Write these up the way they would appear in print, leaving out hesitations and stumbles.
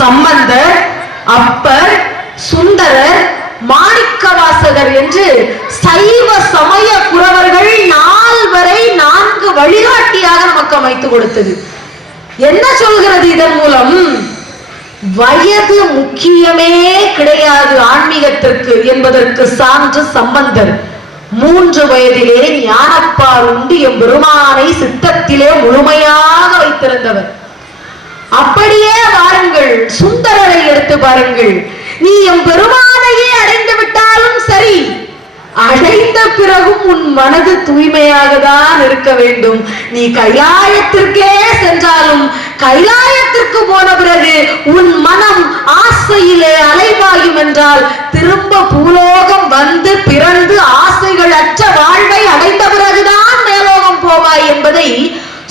சம்பந்தர், அப்பர், சுந்தரர், மாணிக்கவாசகர் என்று சைவ சமய குரவர்கள் 4 வழிகாட்டியாக நமக்கு அமைத்து கொடுத்தது. என்ன சொல்கிறது இதன் மூலம்? வயது முக்கியமே கிடையாது ஆன்மீகத்திற்கு என்பதற்கு சான்று சம்பந்தர். 3 வயதிலே ஞானப்பால் உண்டு எம்பெருமானை சித்தத்திலே முழுமையாக வைத்திருந்தவர். அப்படியே வாருங்கள், சுந்தரரை எடுத்து பாருங்கள். நீ எம்பெருமானையே அடைந்து விட்டாலும் சரி, அடைந்த பிறகும் உன் மனது தூய்மையாக தான் இருக்க வேண்டும். நீ கைலாயத்திற்கே சென்றாலும் கைலாயத்திற்கு போன பிறகு உன் மனம் ஆசையிலே அலைபாயும் என்றால் திரும்ப பூலோகம் வந்து பிறந்து ஆசைகள் அற்ற வாழ்வை அடைந்த பிறகுதான் மேலோகம் போவாய் என்பதை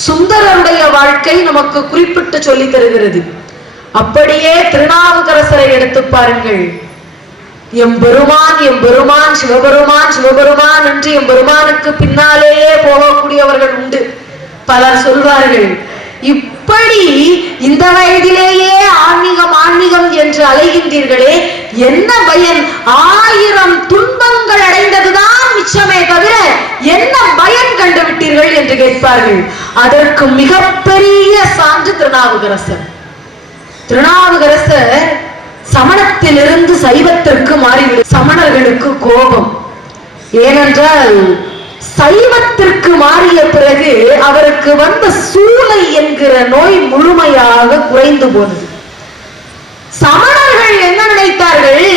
சுந்தரருடைய வாழ்க்கை நமக்கு குறிப்பிட்டு சொல்லி தருகிறது. அப்படியே திருநாவுக்கரசரை எடுத்து பாருங்கள். எம்பெருமான் எம்பெருமான் சிவபெருமான் சிவபெருமான் என்று எம்பெருமானுக்கு பின்னாலேயே போகக்கூடியவர்கள் உண்டு. பலர் சொல்வார்கள், இப்படி இந்த வயதிலேயே ஆன்மீகம் ஆன்மீகம் என்று அலைகின்றீர்களே, என்ன பயன்? 1000 துன்பங்கள் அடைந்ததுதான் மிச்சமே தவிர என்ன பயன் கண்டு விட்டீர்கள் என்று கேட்பார்கள். அதற்கு மிகப்பெரிய சான்று திருநாவுக்கரசர். திருநாவுக்கரசர் சமணத்திலிருந்து சைவத்திற்கு மாறிவிடும். சமணர்களுக்கு கோபம். ஏனென்றால் சைவத்திற்கு மாறிய பிறகு அவருக்கு வந்த சூளை என்கிற நோய் முழுமையாக குறைந்து போனது. சமணர்கள் என்ன நினைத்தார்கள்?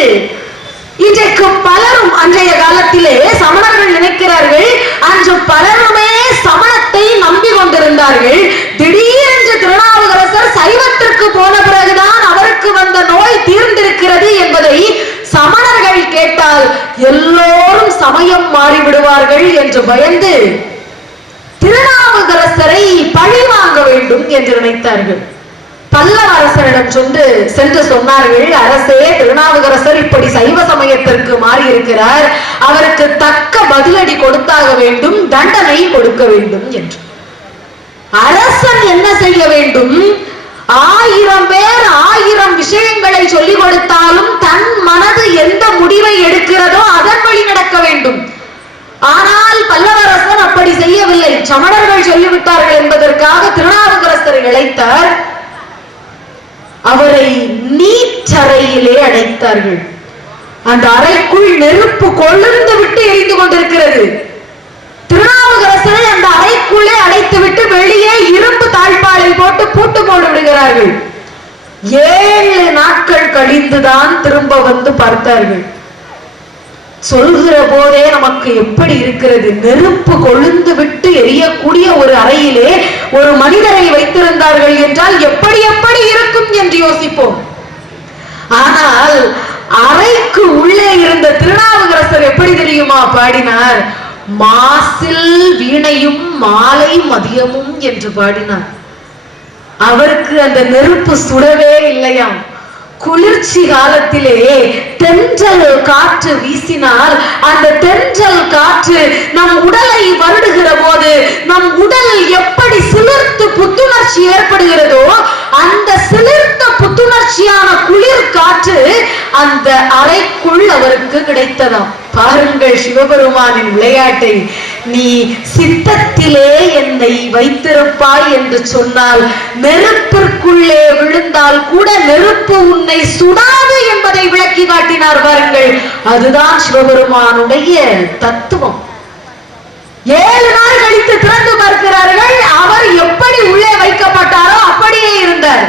இன்றைக்கு பலரும், அன்றைய காலத்திலே சமணர்கள் நினைக்கிறார்கள், அன்று பலருமே சமணத்தை நம்பி கொண்டிருந்தார்கள். திடீரென்று திருநாவுக்கரசர் சைவத்திற்கு போன பிறகுதான் அவருக்கு வந்த நோய் தீர்ந்திருக்கிறது என்பதை சமணர்கள் கேட்டால் எல்லோரும் சமயம் மாறிவிடுவார்கள் என்று பயந்து திருநாவுக்கரசரை பழி வாங்க வேண்டும் என்று நினைத்தார்கள். பல்லவ அரசரிடம் சென்று சொன்னார்கள், அரசே, திருநாவுக்கரசர் இப்படி சைவ சமயத்திற்கு மாறி இருக்கிறார், அவருக்கு தக்க பதிலடி கொடுத்தாக வேண்டும், தண்டனை கொடுக்க வேண்டும் என்று. அரசன் என்ன செய்ய வேண்டும்? 1000 பேர் 1000 விஷயங்களை சொல்லிக் கொடுத்தாலும் தன் மனது எந்த முடிவை எடுக்கிறதோ அதன் வழி நடக்க வேண்டும். ஆனால் பல்லவரசர் அப்படி செய்யவில்லை. சமணர்கள் சொல்லிவிட்டார்கள் என்பதற்காக திருநாவுக்கரசரை அழைத்தார். அவரை நீச்சறையிலே அடைத்தார்கள். அந்த அறைக்குள் நெருப்பு கொழுந்து விட்டு எரிந்து கொண்டிருக்கிறது. திருநாவுக்கரசரை அந்த அறைக்குள்ளே அடைத்து விட்டு வெளியே இரும்பு தாழ்பாலை போட்டு பூட்டு போட்டு விடுகிறார்கள். 7 நாட்கள் கழிந்துதான் திரும்ப வந்து பார்த்தார்கள். சொல்கிற போதே நமக்கு எப்படி இருக்கிறது? நெருப்பு கொழுந்து விட்டு எரியக்கூடிய ஒரு அறையிலே ஒரு மனிதரை வைத்திருந்தார்கள் என்றால் எப்படி எப்படி இருக்கும் என்று யோசிப்போம். ஆனால் அறைக்கு உள்ளே இருந்த திருநாவுக்கரசர் எப்படி தெரியுமா பாடினார்? மாசில் வீணையும் மாலை மதியமும் என்று பாடினார். அவருக்கு அந்த நெருப்பு சுடவே இல்லையாம். குளிர்ச்சி காலத்திலே தென்றல் காற்று வீசினால் அந்த தென்றல் காற்று நம் உடலை வருடுகிற போது நம் உடல் எப்படி சிலிர்த்து புத்துணர்ச்சி ஏற்படுகிறதோ அந்த சிலிர்த்த புத்துணர்ச்சியான குளிர் காற்று அந்த அறைக்குள் அவருக்கு கிடைத்ததாம். பாருங்கள் சிவபெருமானின் விளையாட்டை. நீ சித்தத்திலே என்னை வைத்திருப்பாய் என்று சொன்னால் நெருப்பிற்குள்ளே விழுந்தால் கூட நெருப்பு உன்னை சுடாது என்பதை விளக்கி காட்டினார். பாருங்கள், அதுதான் சிவபெருமானுடைய தத்துவம். 7 நாள் கழித்து திறந்து பார்க்கிறார்கள். அவர் எப்படி உள்ளே வைக்கப்பட்டாரோ அப்படியே இருந்தார்.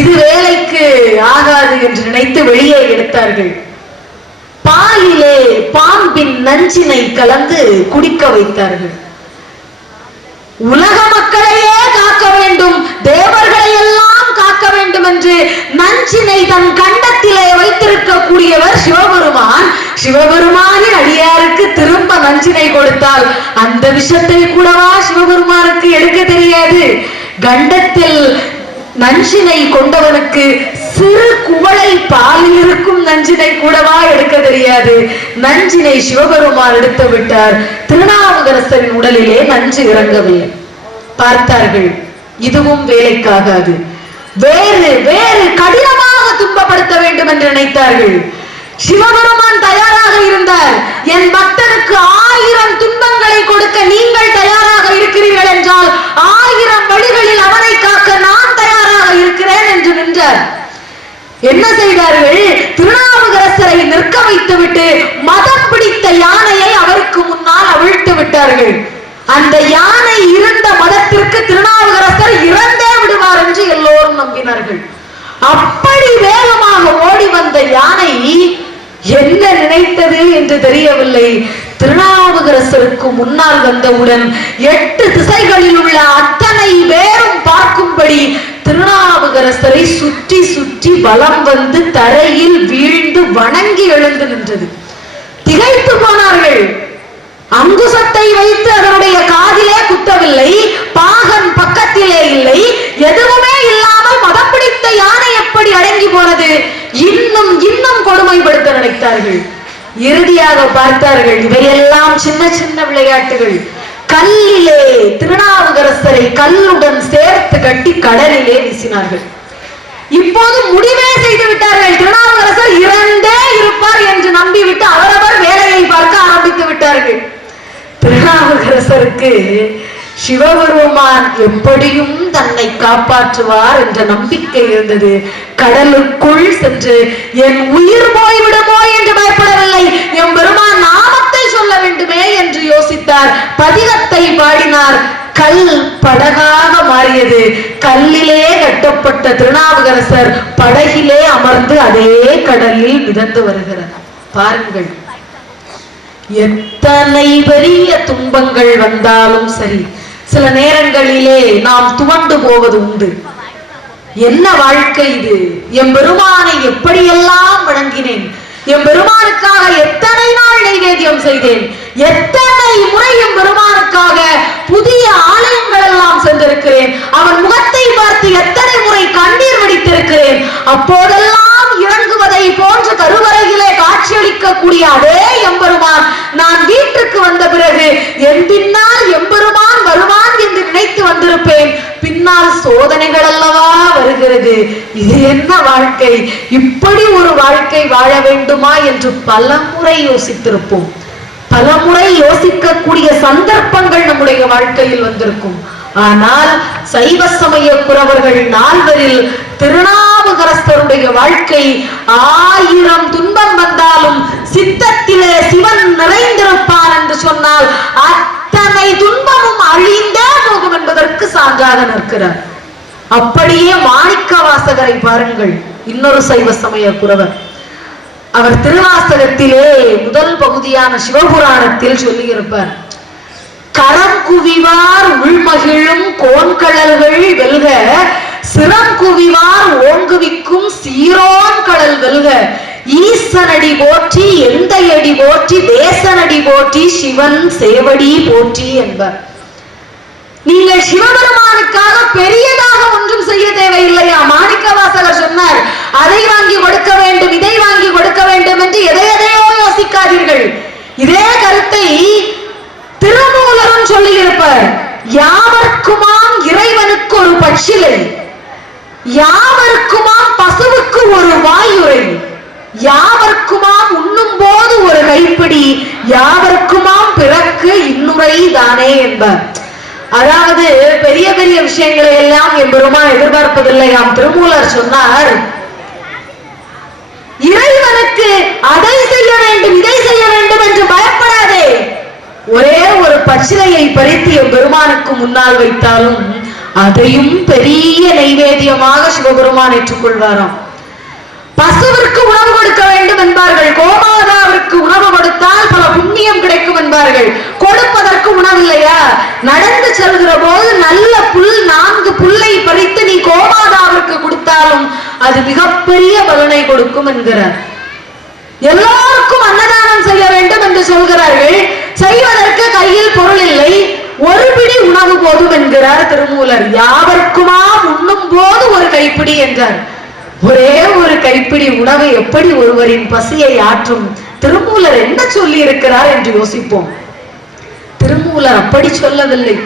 இது வேலைக்கு ஆகாது என்று நினைத்து வெளியே எடுத்தார்கள். பாலிலே பாம்பின் நஞ்சினை கலந்து குடிக்க வைத்தார்கள். உலக மக்களையே காக்க வேண்டும், தேவர்களை எல்லாம் காக்க வேண்டும் என்று நஞ்சினை தன் கண்டத்திலே வைத்திருக்கக்கூடியவர் சிவபெருமான். சிவபெருமானின் அடியாருக்கு திரும்ப நஞ்சினை கொடுத்தால் அந்த விஷத்தை கூடவா சிவபெருமானுக்கு எடுக்க தெரியாது? கண்டத்தில் நஞ்சினை கொண்டவனுக்கு சிறு குவளை பாலில் இருக்கும் நஞ்சினை கூடவா எடுக்க தெரியாது? நஞ்சினை சிவபெருமான் எடுத்து விட்டார். திருநாவுக்கரசரின் உடலிலே நஞ்சு இறங்கவில்லை. பார்த்தார்கள், இதுவும் வேலைக்காகாது. வேறு வேறு கடினமாக துன்பப்படுத்த வேண்டும் என்று நினைத்தார்கள். சிவபெருமான் தயாராக இருந்தார். என் பக்தனுக்கு 1000 துன்பங்களை கொடுக்க நீங்கள் தயாராக இருக்கிறீர்கள் என்றால் 1000 வழிகளில் அவனை காக்க நான் தயாராக இருக்கிறேன் என்று நின்றார். என்ன செய்தார்கள்? திருநாவுக்கரசரை நிற்க வைத்துவிட்டு மதம் பிடித்த யானையை அவருக்கு முன்னால் அவிழ்த்து விட்டார்கள். அந்த யானை இருந்த மதத்திற்கு திருநாவுக்கரசர் இறந்தே விடுவார் என்று எல்லோரும் நம்பினார்கள். அப்படி வேகமாக ஓடி வந்த யானை என்ன நினைத்தது என்று தெரியவில்லை. திருநாவுக்கரசருக்கு முன்னால் வந்தவுடன் 8 திசைகளில் உள்ள அத்தனை பேரும் பார்க்கும்படி திருநாவுக்கரசரை சுற்றி சுற்றி வலம் வந்து தரையில் வீழ்ந்து வணங்கி எழுந்து நின்றது. திகைத்து போனார்கள். அங்குசத்தை வைத்து அதனுடைய காதிலே குத்தவில்லை, பாகன் பக்கத்திலே இல்லை, எதுவுமே இல்லாமல் மதம் பிடித்த யானை எப்படி அடங்கி போனது? இன்னும் இன்னும் கொடுமைப்படுத்த நினைத்தார்கள். இறுதியாக பார்த்தார்கள், இவையெல்லாம் சின்ன சின்ன விளையாட்டுகள். கல்லிலே திருநாவுக்கரசரை கல்லுடன் சேர்த்து கட்டி கடலிலே வீசினார்கள். இப்போது முடிவே செய்து விட்டார்கள். திருநாவுக்கரசர் இறந்தே இருப்பார் என்று நம்பிவிட்டு அவரவர் வேலையை பார்க்க ஆரம்பித்து விட்டார்கள். திருநாவுக்கரசருக்கு சிவபெருமான் எப்படியும் தன்னை காப்பாற்றுவார் என்ற நம்பிக்கை இருந்தது. கடலுக்குள் சென்று என் உயிர் போய்விடுமோ என்று பயப்படவில்லை, என் பெருமான் நாமத்தை சொல்ல வேண்டுமே என்று யோசித்தார். பதிகத்தை பாடினார். கல் படகாக மாறியது. கல்லிலே கட்டப்பட்ட திருநாவுக்கரசர் படகிலே அமர்ந்து அதே கடலில் மிதந்து வருகிறார். பாருங்கள், எத்தனை பெரிய துன்பங்கள் வந்தாலும் சரி, சில நேரங்களிலே நாம் துவண்டு போவது உண்டு. என்ன வாழ்க்கை இது? என் பெருமானை எப்படியெல்லாம் வணங்கினேன், என் பெருமானுக்காக எத்தனை நாள் நைவேத்தியம் செய்தேன், எத்தனை முறை என் பெருமானுக்காக புதிய ஆலயங்கள் எல்லாம் சென்றிருக்கிறேன், அவன் முகத்தை பார்த்து எத்தனை முறை கண்ணீர் வடித்திருக்கிறேன். அப்போதெல்லாம் இறங்குவதை போன்று கருவறையிலே காட்சியளிக்கக்கூடிய அதே எம்பெருமான் நான் வீட்டுக்கு வந்த பிறகு என் பின்னால் எம்பெருமான் வருவான் என்று நினைத்து வந்திருப்பேன். பின்னால் சோதனைகள் அல்லவா வருகிறது. இது என்ன வாழ்க்கை? இப்படி ஒரு வாழ்க்கை வாழ வேண்டுமா என்று பலமுறை யோசித்திருப்போம். பலமுறை யோசிக்கக்கூடிய சந்தர்ப்பங்கள் நம்முடைய வாழ்க்கையில் வந்திருக்கும். ஆனால் சைவ சமய குரவர்கள் 4 திருநாவுக்கரசருடைய வாழ்க்கை 1000 துன்பம் வந்தாலும் சித்தத்திலே சிவன் நிறைந்திருப்பான் என்று சொன்னால் அத்தனை துன்பமும் அழிந்தே போகும் என்பதற்கு சான்றாக நிற்கிறார். அப்படியே மாணிக்க வாசகரை பாருங்கள், இன்னொரு சைவ சமய குரவர். அவர் திருவாசகத்திலே முதல் பகுதியான சிவபுராணத்தில் சொல்லியிருப்பார், கரம் குவிவார் உள்மகிழும் கோன்கடல்கள் வெல்க, சிரம் குவிவார் ஓங்குவிக்கும் சீரோன் கடல் வெல்க, ஈசனடி போற்றி எந்தையடி போற்றி தேசனடி போற்றி சிவன் சேவடி போற்றி என்பார். நீங்கள் சிவபெருமானுக்காக பெரியதாக ஒன்றும் செய்ய தேவையில்லையா? மாணிக்க வாசகர் சொன்னார், அதை வாங்கி கொடுக்க வேண்டும், இதை வாங்கி கொடுக்க வேண்டும் என்று எதையோ யோசிக்காதீர்கள். இதே கருத்தை திருமூலரும் சொல்லி இருப்பார். யாவர்க்குமாம் இறைவனுக்கு ஒரு பச்சிலை, யாவர்க்குமாம் பசுவுக்கு ஒரு வாயுரை, யாவர்க்குமாம் உண்ணும் போது ஒரு கைப்பிடி, யாவர்க்குமாம் பிறக்கு இன்னுரை தானே என்பார். அதாவது பெரிய பெரிய விஷயங்களை எல்லாம் என் பெருமான் எதிர்பார்ப்பதில்லையாம். திருமூலர் சொன்னார், இறைவனுக்கு அதை செய்ய வேண்டும் இதை செய்ய வேண்டும் என்று பயப்படாதே. ஒரே ஒரு பச்சிலையை பறித்து என் பெருமானுக்கு முன்னால் வைத்தாலும் அதையும் பெரிய நைவேத்தியமாக சிவபெருமான் ஏற்றுக்கொள்வாராம். பசுவிற்கு உணவு கொடுக்க வேண்டும் என்பார்கள், கோமாதாவிற்கு உணவு கொடுத்தால் பல புண்ணியம் கிடைக்கும் என்பார்கள். கொடுப்பதற்கு உணவு இல்லையா? நடந்து செல்கிற போது நல்ல புல் 4 புல்லை பறித்து நீ கோமாதாவிற்கு கொடுத்தாலும் அது மிகப்பெரிய பலனை கொடுக்கும் என்கிறார். எல்லோருக்கும் அன்னதானம் செய்ய வேண்டும் என்று சொல்கிறார்கள். செய்வதற்கு கையில் பொருள் இல்லை, ஒரு பிடி உணவு போதும் என்கிறார் திருமூலர். யாவர்க்குமா உண்ணும் போது ஒரு கைப்பிடி என்றார். ஒரே ஒரு கைப்பிடி உணவு எப்படி ஒருவரின் பசியை ஆற்றும்? திருமூலர் என்ன சொல்லி இருக்கிறார் என்று யோசிப்போம். திருமூலர் அப்படி சொல்லவில்லை.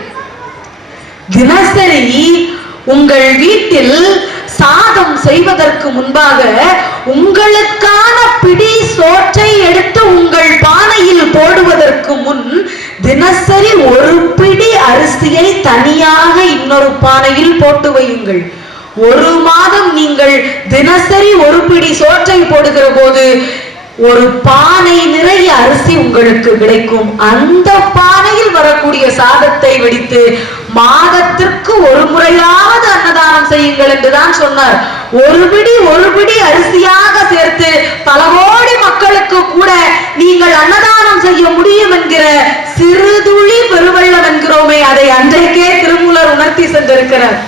தினசரி உங்கள் வீட்டில் சாதம் செய்வதற்கு முன்பாக உங்களுக்கான பிடி சோற்றை எடுத்து உங்கள் பானையில் போடுவதற்கு முன் தினசரி ஒரு பிடி அரிசியை தனியாக இன்னொரு பானையில் போட்டு வையுங்கள். ஒரு மாதம் நீங்கள் தினசரி ஒரு பிடி சோற்றை போடுகிற போது ஒரு பானை நிறைய அரிசி உங்களுக்கு கிடைக்கும். அந்த பானையில் வரக்கூடிய சாதத்தை வெடித்து மாதத்திற்கு ஒரு முறையாவது அன்னதானம் செய்யுங்கள் என்றுதான் சொன்னார். ஒரு பிடி அரிசி